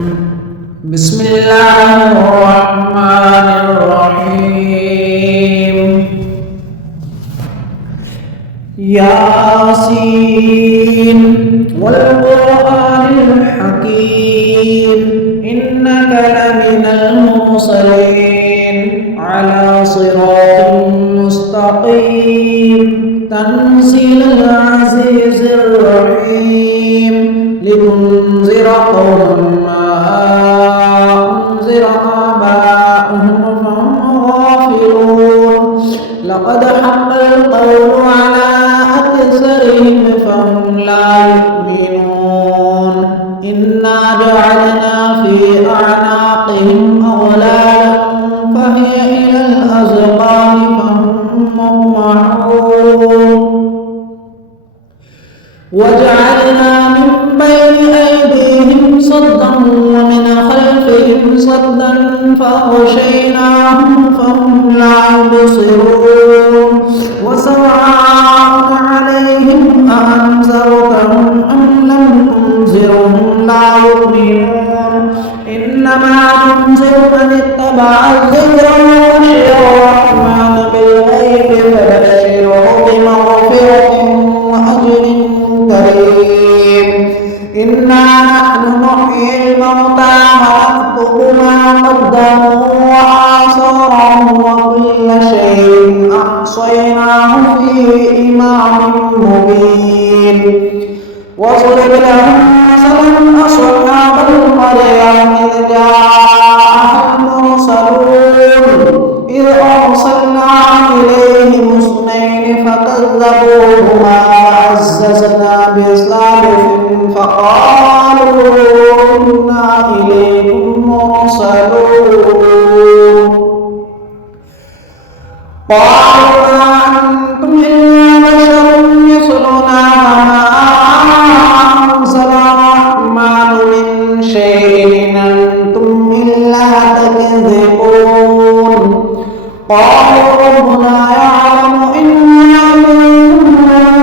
بسم الله الرحمن الرحيم ياسين والقرآن الحكيم إنك لمن المرسلين على صراط مستقيم تنزيل العزيز الرحيم لتنذر قوما أنذر آباؤهم فهم غافلون لقد حق القول على أكثرهم فهم لا يؤمنون إنا جعلنا في أعناقهم أغلالا فهي إلى الأذقان فهم مقمحون وجعلنا من بين أيديهم صدا ومن خلفهم صدا فأغشيناهم فهم لا يبصرون وسواء عليهم أأنذرتهم أم لم تنذرهم لا يؤمنون إنما تنذر من اتبع الذكر وخشي الرحمن بالغيب فبشره بمغفرة وأجر كريم إنا نحن نحيي الموتى ونكتب ما قدموا وآثارهم وكل شيء أحصيناه في إمام مبين واضرب لهم مثلا أصحاب القرية إذ جاءها المرسلون إذ أرسلنا إليهم اثنين فكذبوهما وعززنا بثالث فقالوا إنا إليكم مرسلون قالوا ما أنتم إلا بشر مثلنا وما أنزل الرحمن من شيء إن أنتم إلا تكذبون قالوا ربنا يعلم إنا إليكم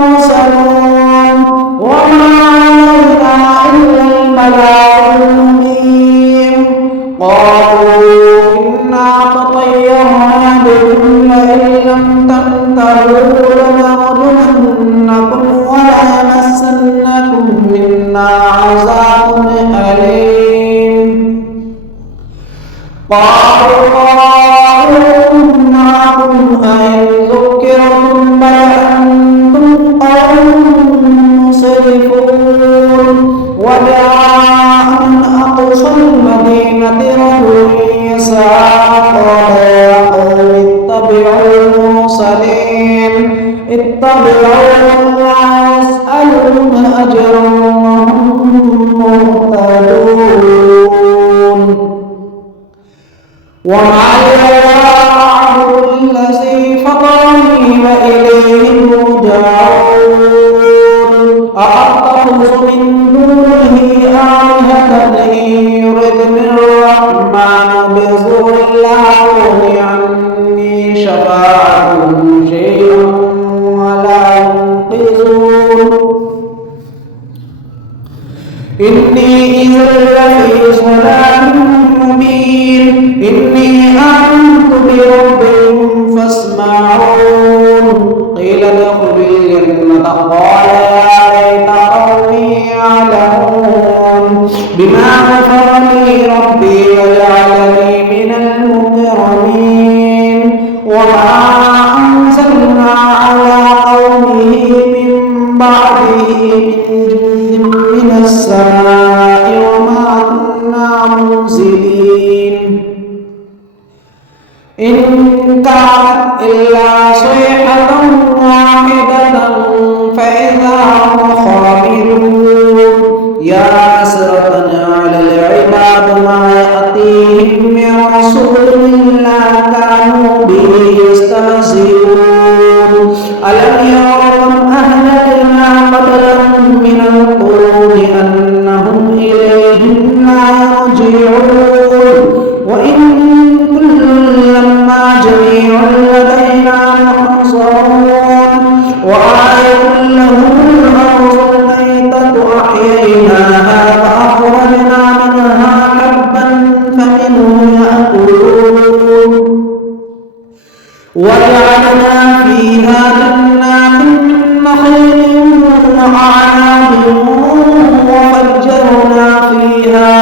مرسلون وما علينا إلا البلاغ المبين قالوا إنا تطيرنا بكم لئن لم تنتهوا لنرجمنكم وليمسنكم منا عذاب أليم قالوا معكم أئن ذكرتم بل أنتم قوم مسرفون وجاء من أقصى المدينة رجل يسعى قال يا قوم اتبعوا المرسلين اتبعوا ولا يسألون أجرا وهم مهتدون وما أعبد الذي فطرني وإليه ترجعون أأتخذ من دونه آلهة إن يردني الرحمن بضر لا تغني عني شفاعتهم شيئا ولا ينقذون إني إذا لفي ضلال مبين إني آمنت بربكم فاسمعون قيل ادخل الجنة قال يا ليت قومي يعلمون بما غفر لي ربي وجعلني من المكرمين وما أنزلنا على قومه من بعده من جند من السماء وما كنا منزلين إن كانت إلا صيحة واحدة فإذا هم خامدون يا حسرة على العباد ما يأتيهم من رسول إلا كانوا به يستهزئون ألم يروا أهلكنا قبلهم من القرون أنهم إليهم لا يرجعون وإن كل لما جميع لدينا محصرون وآية لهم الأرض الميتة أحييناها فأخرجنا منها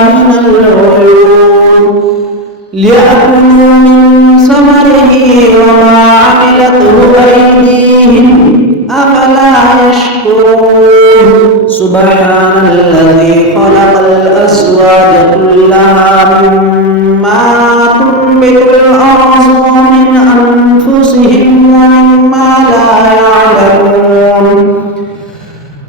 من العيون ليأكلوا من ثمره وما عملته أيديهم أفلا يشكرون سبحان الذي خلق الأزواج كلها مما تنبت الأرض ومن أنفسهم ومما لا يعلمون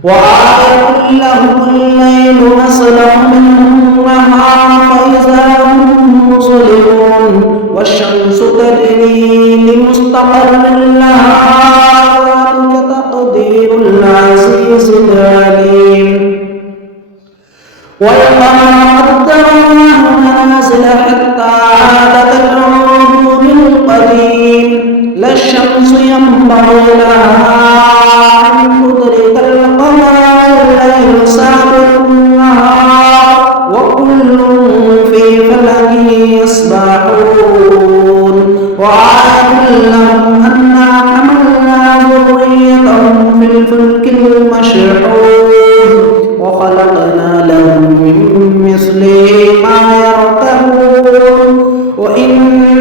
وآية لهم الليل نسلخ منه النهار فإذا هم مظلمون والشمس تجري لمستقر لها ذلك تقدير العزيز العليم والقمر قدرناه منازل حتى عاد كالعرجون القديم لا الشمس ينبغي لها أن تدرك القمر والليل سابق النهار وكل في فلك يسبحون وآية لهم أنا حملنا ذريتهم في الفلك المشحون وخلقنا لهم من مثله ما يركبون وإن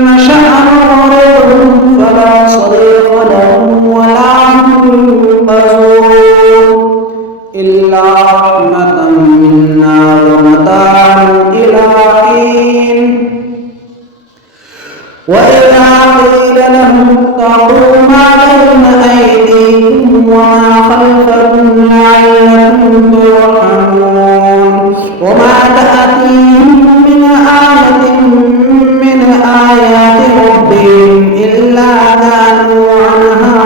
نشأ نغرقهم فلا صريخ لهم ولا هم ينقذون إلا رحمة منا ومتاعا إلى حين وإذا قيل لهم اتقوا ما بين أيديكم وما خلفكم لعلكم ترحمون وما تأتيهم من آية من آيات ربهم إلا كانوا عنها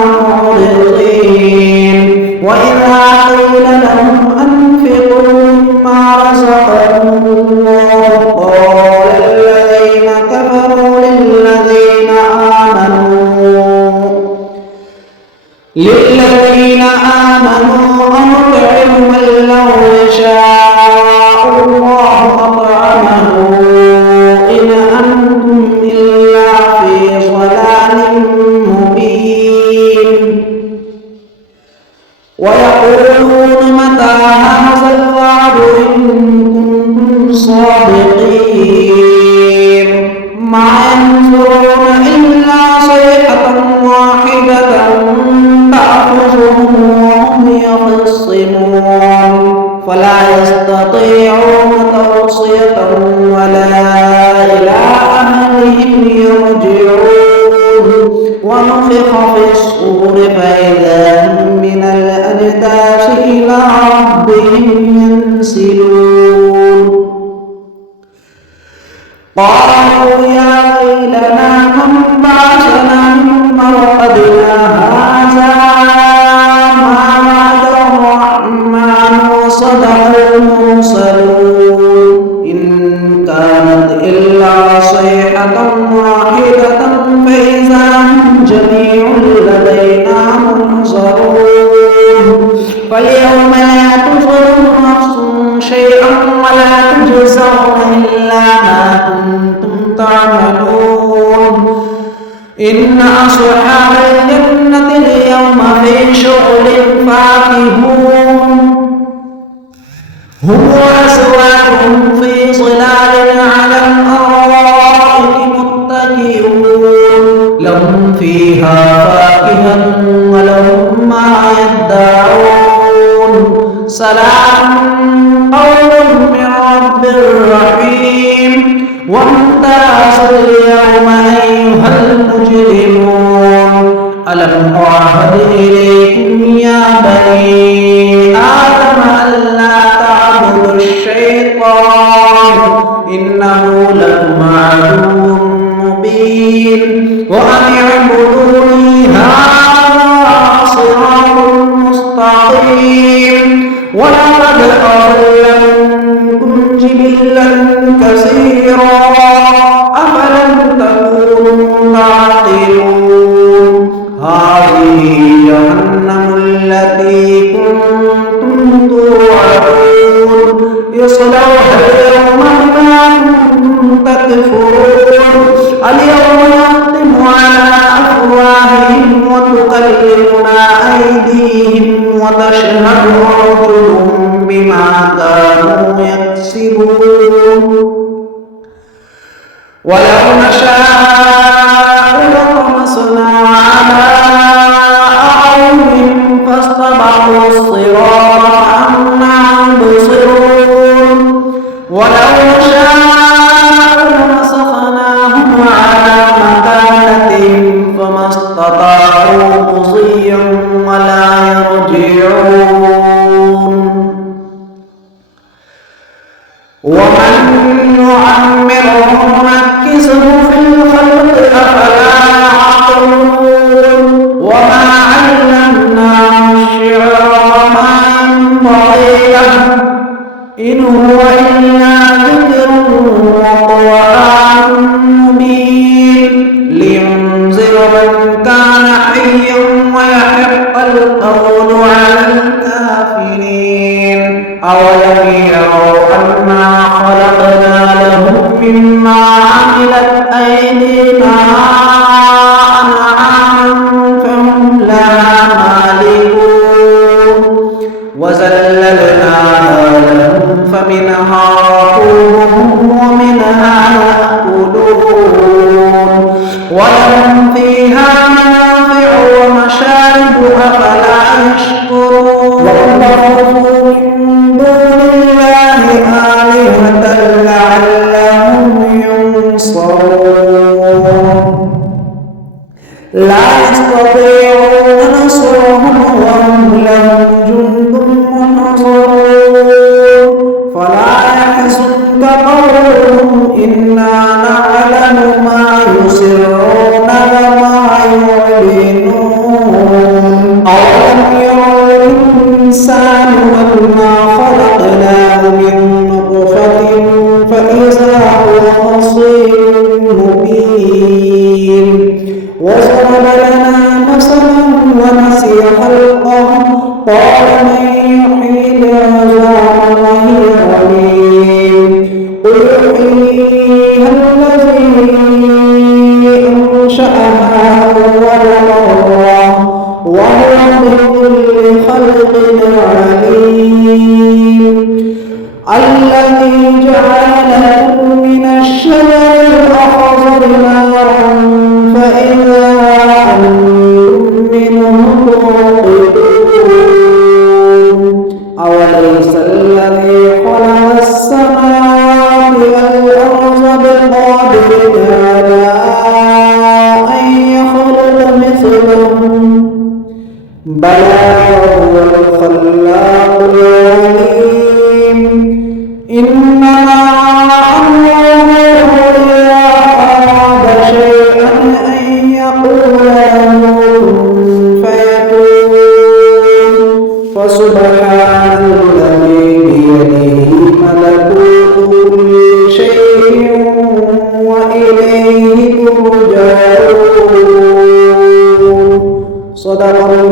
معرضين وإذا قيل لهم أنفقوا مما رزقكم الله قال الذين كفروا للذين آمنوا أنطعم من لو يشاء الله أطعمه إن أنتم إلا في ضلال مبين ويقولون متى هذا الوعد إن كنتم صادقين ما ينظرون إلا صيحة واحدة تأخذهم وهم يخصمون فلا يستطيعون توصية ولا إلى أهلهم يرجعون ونفخ في الصور فإذا هم من الأجداث إلى ربهم ينسلون قالوا يا ويلنا من بعثنا من مرقدنا هذا ما وعد الرحمن وصدق المرسلون إن كانت إلا صيحة واحدة فإذا هم جميع لدينا منظرون فاليوم لا تظلم نفس شيئا ولا تجزون إلا ما كنتم تعملون إن أصحاب الجنة اليوم في شغل فاكهون هم وأزواجهم في ظلال على الأرائك متكئون لهم فيها فاكهة ولهم ما يدعون سلام قول من رب رحيم وامتازوا اليوم أيها المجرمون ألم أعهد إليكم يا بني آدم ألا تعبدوا الشيطان إنه لكم عدو مبين وأن اعبدوني هذا صراط مستقيم ولقد أضل منكم جبلا كثيرا أفلم تكونوا تعقلون هذه جهنم التي كنتم توعدون اصلوها اليوم بما كنتم تكفرون اليوم نختم على أفواههم وتكلمنا أيديهم وتشهد أرجلهم بما كانوا يكسبون يكسبون ولو نشاء لطمسنا على أعينهم فاستبقوا الصراط فأنى يبصرون ولو نشاء لمسخناهم على مكانتهم فما استطاعوا مضيا ولا يرجعون ومن نعمره نكسه في الخلق أفلا يعقلون وما علمناه الشعر وما ينبغي له إن هو إلا ذكر وقرآن مبين لينذر من كان حيا ويحق القول على الكافرين أولم يروا أنا خلقنا لهم مما عملت أيدينا أنعاما فهم لها مالكون وذللناها لهم فمنها ركوبهم ومنها يأكلون ولهم فيها منافع ومشارب أفلا يشكرون واتخذوا من دون الله آلهة لعلهم ينصرون لا يستطيعون نصرهم وهم لهم جند محضرون فلا يحزنك قولهم إنا نعلم ما يسرون وما يعلنون أولم يرى الإنسان أنا خلقناه من نطفة فإذا هو خصيم مبين وضرب لنا مثلا ونسي خلقه قال من يحيي العظام وهي رميم قل يحييها الذي أنشأها أول مرة وهو بكل خلق عليم الذي جعل لكم من الشجر الأخضر نارا فإذا أنتم منه توقدون أوليس الذي خلق السماوات والأرض بقادر على أن يخلق مثلهم بلى وهو الخلاق العليم إنما أمره إذا أراد شيئا أن يقول له كن فيكون فسبحان الذي بيده ملكوت كل شيء وإليه ترجعون صدق الله